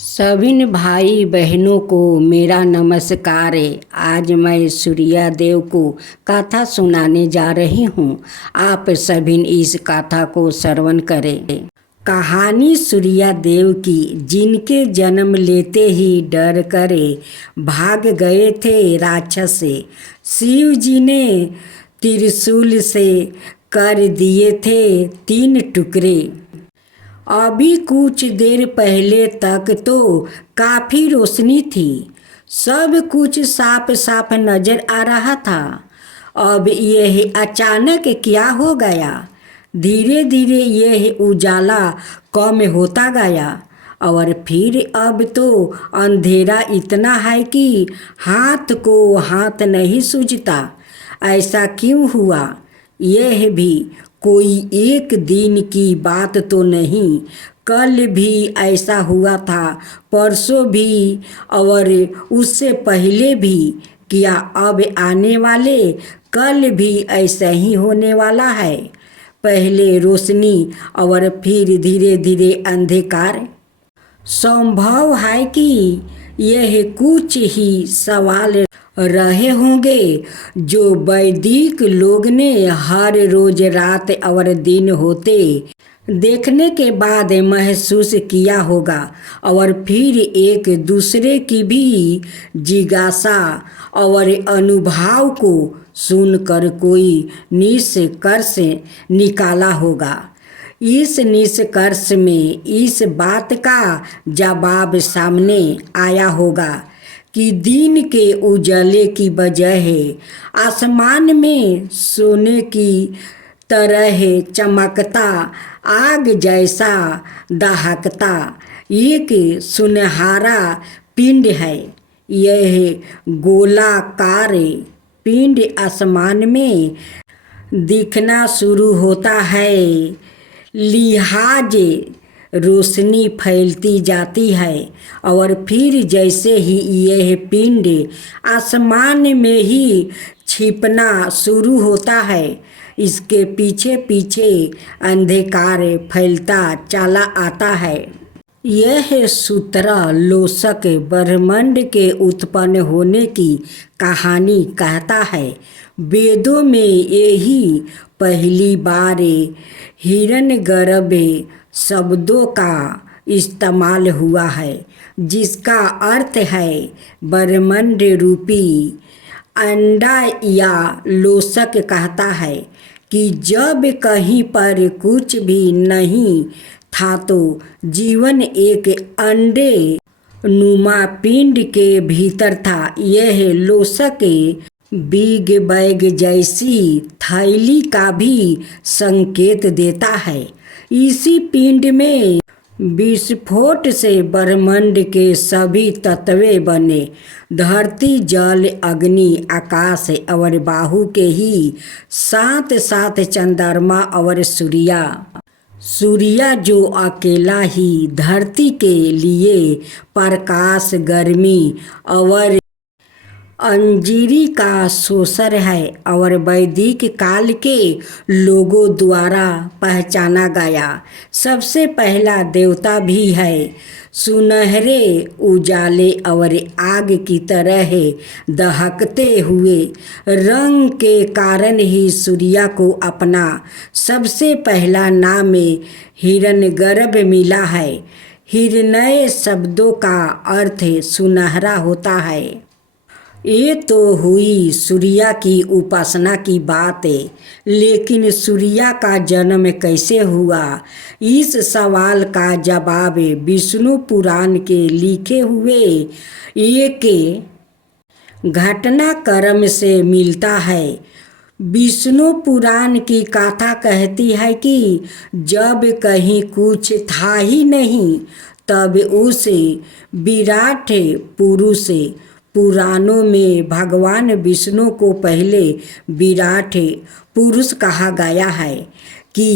सभी भाई बहनों को मेरा नमस्कार। आज मैं सूर्या देव को कथा सुनाने जा रही हूँ। आप सभी इस कथा को श्रवण करें। कहानी सूर्या देव की, जिनके जन्म लेते ही डर करे भाग गए थे राक्षस से। शिव जी ने त्रिशूल से कर दिए थे 3 टुकड़े। अभी कुछ देर पहले तक तो काफ़ी रोशनी थी, सब कुछ साफ साफ नजर आ रहा था। अब यह अचानक क्या हो गया? धीरे धीरे यह उजाला कम होता गया और फिर अब तो अंधेरा इतना है कि हाथ को हाथ नहीं सूझता। ऐसा क्यों हुआ? यह भी कोई एक दिन की बात तो नहीं, कल भी ऐसा हुआ था, परसों भी और उससे पहले भी। क्या अब आने वाले कल भी ऐसा ही होने वाला है? पहले रोशनी और फिर धीरे धीरे अंधकार। संभव है कि यह कुछ ही सवाल रहे होंगे जो वैदिक लोग ने हर रोज रात और दिन होते देखने के बाद महसूस किया होगा, और फिर एक दूसरे की भी जिज्ञासा और अनुभव को सुनकर कोई निष्कर्ष निकाला होगा। इस निष्कर्ष में इस बात का जवाब सामने आया होगा कि दिन के उजाले की बजाय आसमान में सोने की तरह चमकता, आग जैसा दहकता एक सुनहरा पिंड है। यह गोलाकार पिंड आसमान में दिखना शुरू होता है। लिहाजे रोशनी फैलती जाती है और फिर जैसे ही यह पिंड आसमान में ही छिपना शुरू होता है, इसके पीछे पीछे अंधकार फैलता चला आता है। यह सूत्र लोसक ब्रह्मांड के उत्पन्न होने की कहानी कहता है। वेदों में यही पहली बार हिरण्यगर्भ शब्दों का इस्तेमाल हुआ है, जिसका अर्थ है ब्रह्मांड रूपी अंडा। या लोसक कहता है कि जब कहीं पर कुछ भी नहीं था तो जीवन एक अंडे नुमा पिंड के भीतर था। यह लोसक बिग बैग जैसी थैली का भी संकेत देता है। इसी पिंड में विस्फोट से ब्रह्मांड के सभी तत्व बने। धरती, जल, अग्नि, आकाश और वायु के ही साथ साथ चंद्रमा और सूर्य जो अकेला ही धरती के लिए प्रकाश, गर्मी और अंजीरी का शोषर है और वैदिक काल के लोगों द्वारा पहचाना गया सबसे पहला देवता भी है। सुनहरे उजाले और आग की तरह दहकते हुए रंग के कारण ही सूर्य को अपना सबसे पहला नाम हिरण्यगर्भ मिला है। हिरण्य शब्दों का अर्थ सुनहरा होता है। ये तो हुई सूर्य की उपासना की बात, लेकिन सूर्य का जन्म कैसे हुआ? इस सवाल का जवाब विष्णु पुराण के लिखे हुए एक घटनाक्रम से मिलता है। विष्णु पुराण की कथा कहती है कि जब कहीं कुछ था ही नहीं, तब उस विराट पुरुष पुराणों में भगवान विष्णु को पहले विराट पुरुष कहा गया है कि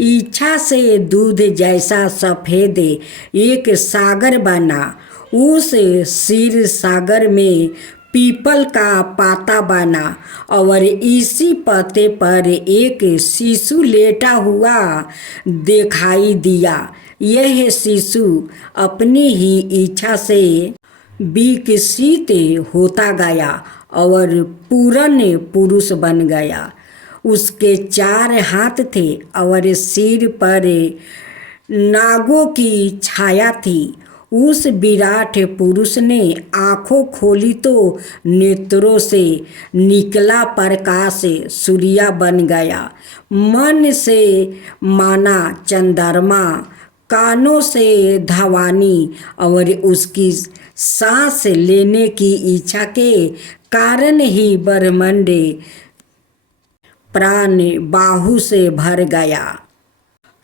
इच्छा से दूध जैसा सफ़ेद एक सागर बना। उस क्षीर सागर में पीपल का पाता बना और इसी पत्ते पर एक शिशु लेटा हुआ दिखाई दिया। यह शिशु अपनी ही इच्छा से विकसित होता गया और पूर्ण पुरुष बन गया। उसके 4 हाथ थे और सिर पर नागों की छाया थी। उस विराट पुरुष ने आंखों खोली तो नेत्रों से निकला प्रकाश सूर्य बन गया। मन से माना चंद्रमा, कानों से धवानी और उसकी सांस लेने की इच्छा के कारण ही ब्रह्मांड प्राण बाहु से भर गया।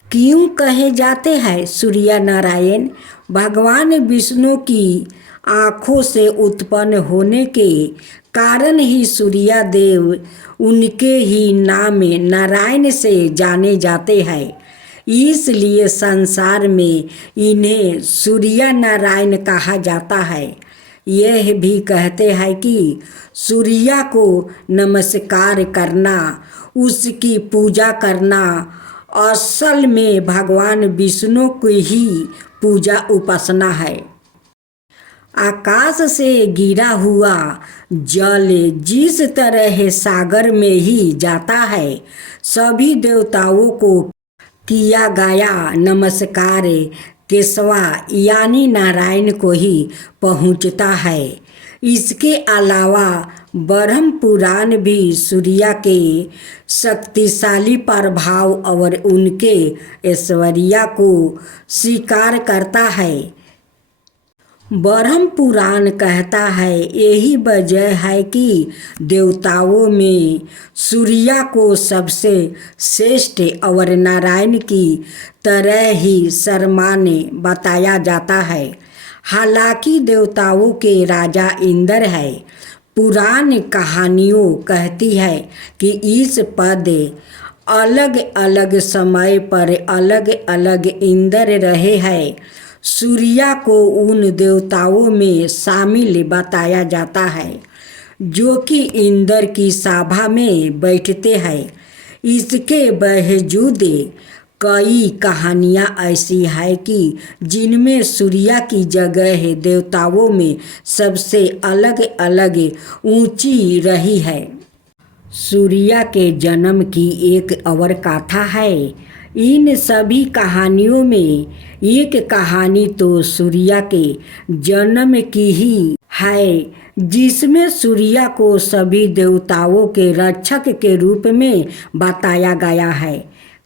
क्यों कहे जाते हैं सूर्य नारायण? भगवान विष्णु की आँखों से उत्पन्न होने के कारण ही सूर्य देव उनके ही नाम नारायण से जाने जाते हैं। इसलिए संसार में इन्हें सूर्य नारायण कहा जाता है। यह भी कहते हैं कि सूर्य को नमस्कार करना, उसकी पूजा करना असल में भगवान विष्णु की ही पूजा उपासना है। आकाश से गिरा हुआ जल जिस तरह सागर में ही जाता है, सभी देवताओं को किया गया नमस्कार केशवा यानी नारायण को ही पहुँचता है। इसके अलावा ब्रह्म पुराण भी सूर्य के शक्तिशाली प्रभाव और उनके ऐश्वर्य को स्वीकार करता है। ब्रह्म पुराण कहता है यही वजह है कि देवताओं में सूर्य को सबसे श्रेष्ठ और नारायण की तरह ही सम्मान बताया जाता है। हालांकि देवताओं के राजा इंद्र है। पुराण कहानियों कहती है कि इस पद अलग अलग समय पर अलग अलग इंद्र रहे हैं। सूर्य को उन देवताओं में शामिल बताया जाता है जो कि इंद्र की सभा में बैठते हैं। इसके बावजूद कई कहानियाँ ऐसी है कि जिनमें सूर्य की जगह देवताओं में सबसे अलग अलग ऊंची रही है। सूर्य के जन्म की एक और कथा है। इन सभी कहानियों में एक कहानी तो सूर्य के जन्म की ही है, जिसमें सूर्य को सभी देवताओं के रक्षक के रूप में बताया गया है।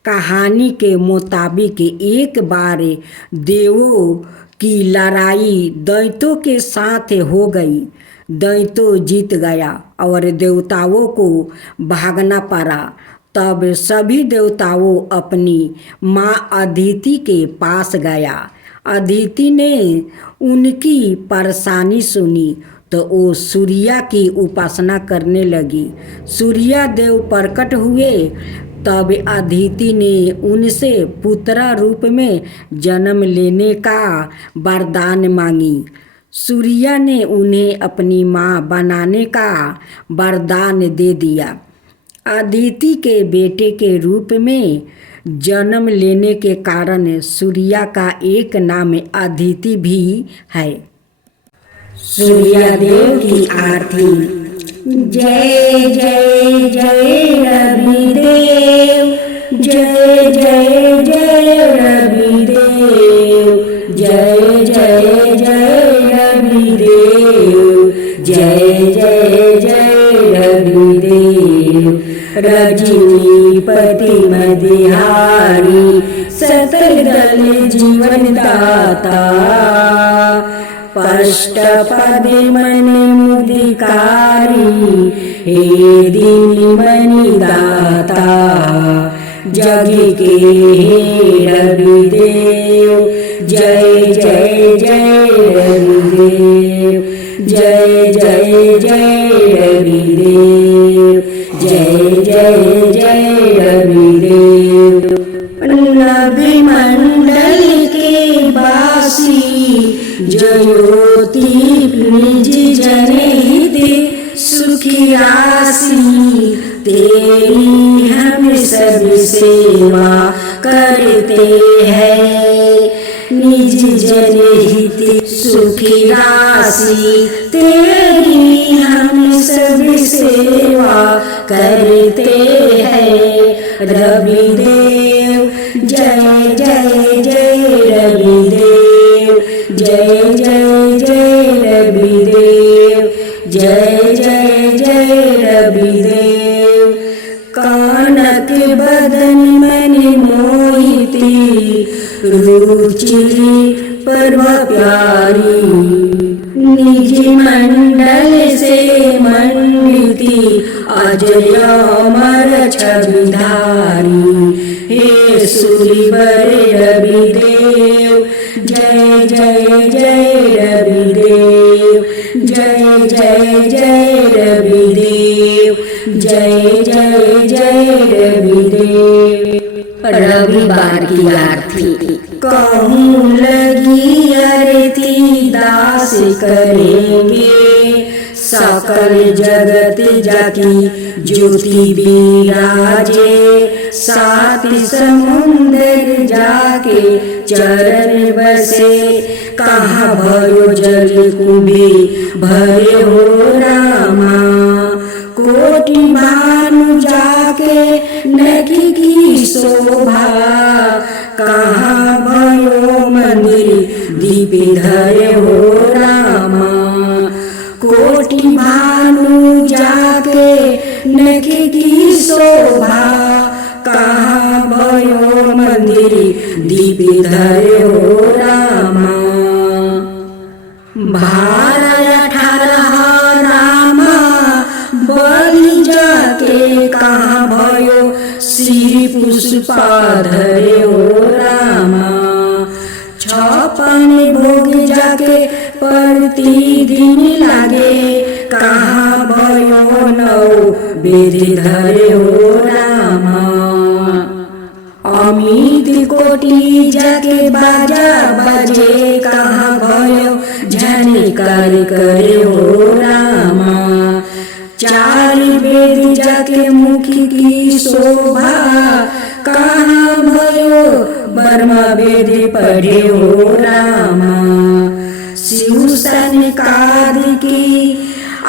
कहानी के मुताबिक एक बार देवों की लड़ाई दैत्यों के साथ हो गई। दैत्य जीत गया और देवताओं को भागना पड़ा। तब सभी देवताओं अपनी माँ अदिति के पास गया। अदिति ने उनकी परेशानी सुनी तो वो सूर्य की उपासना करने लगी। सूर्य देव प्रकट हुए। तब अदिति ने उनसे पुत्र रूप में जन्म लेने का वरदान मांगी। सूर्य ने उन्हें अपनी माँ बनाने का वरदान दे दिया। अदिति के बेटे के रूप में जन्म लेने के कारण सूर्य का एक नाम अदिति भी है। सूर्य देव की आरती। जय जय जय रविदेव, जय जय जय रविदेव, जय जय जय रविदेव, जय जय जय रविदेव। रजनीपति मदिहारी सतदल जीवन दाता, पष्टपद मन मुदिकारी हे दीनमणि दाता। जग के हे रविदेव, जय जय जय रविदेव, जय जय जय रविदेव, जय जय जय रविदेव। नभी मंडल के वासी ज्योति निज जनहित सुखी राशि, तेरी हम सब सेवा करते हैं। निज जनहित सुखी राशि तेरी हम सब सेवा करते हैं। रविदेव जय जय जय रविदेव, जय जय जय रविदेव, जय जय जय रविदेव। कानक बदन मन मोहिती, रुचि परवा प्यारी। निज मंडल से मंडिती, अजय अमर छविधारी। हे सूरिवर रविदेव, जय जय जय रविदेव, जय जय जय रविदेव, जय जय जय रविदेव। रविवार की आरती। कहूँ लगी आरती दास करेंगे, सकल जगत जाकी ज्योति विराजे। सात समुंदर जाके चरण बसे, कहाँ भयो जल कुंभे भरे हो रामा। कोटि भानु जाके नखी की शोभा, कहाँ भयो मंदिर दीप धरे हो रामा। कोटि भानु जाके नखी की शोभा, कहाँ भयो मंदिर दीप धरे हो रामा। भारा 18 रामा बलि जाके, कहाँ भयो श्री पुष्पा धरे हो रामा। 56 भोग जाके प्रतिदिन लागे, कहाँ भयो 9 वेद धरे हो रामा। अमित कोटि जाके बाजा बजे, कहाँ भयो झनकार करे हो रामा। 4 वेद जाके मुखी की शोभा, कहाँ भयो ब्रह्मा वेद पढ़े हो रामा। शिव सनकाद की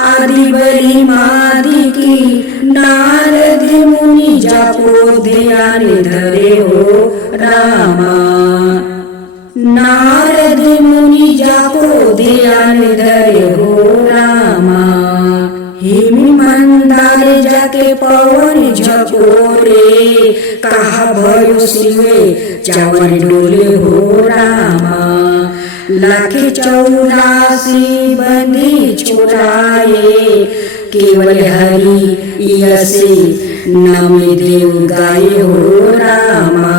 आदि बलि मादि की, नारद मुनि जाको ध्यान धरे हो रामा। नारद मुनि जाको ध्यान धरे हो रामा। हिम मंदार जाके पवन झकोरे, कहा भयो शिवे चावर डोले हो रामा। 184 बंदी छुड़ाए, केवल हरि यसे नम देव गाये हो रामा।